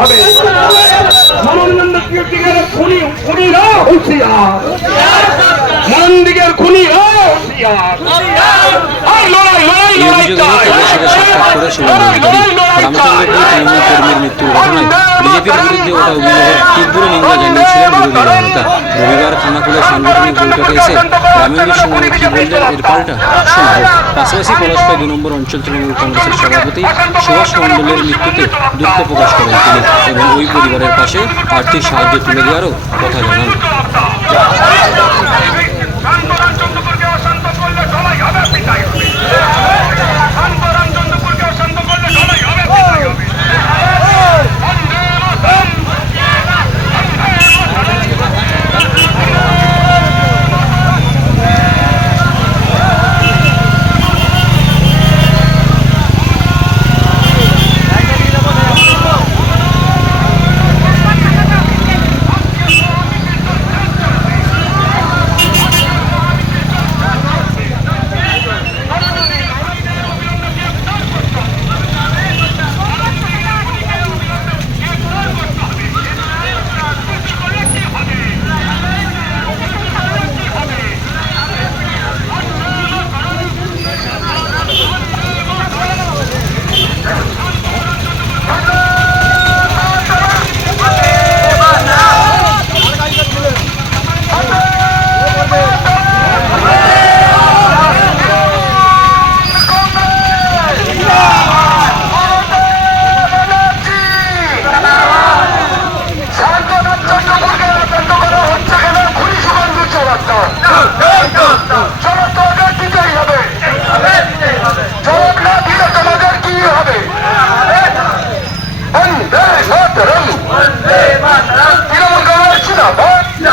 হবে। মনোনন্দ কীর্তিকের খুনি খুনিরা হুঁশিয়ার। মন্দিরের খুনিরা হুঁশিয়ার। লড়াই লড়াই লড়াই বিজেপির বিরুদ্ধে ওঠা অভিযোগের তীব্র নিন্দা জানিয়েছিলেন বিরোধী দলনেতা রবিবার খানাকুলের সাংগঠনিক বৈঠকে এসে গ্রামীণ সঙ্গে কি বললেন এর পাল্টা শোনাব পাশাপাশি পলাশপাই দু নম্বর অঞ্চল তৃণমূল কংগ্রেসের সভাপতি সুভাষ মণ্ডলের মৃত্যুতে দুঃখ প্রকাশ করেন তিনি এবং ওই পরিবারের পাশে আর্থিক সাহায্য তুলে দেওয়ারও কথা জানান।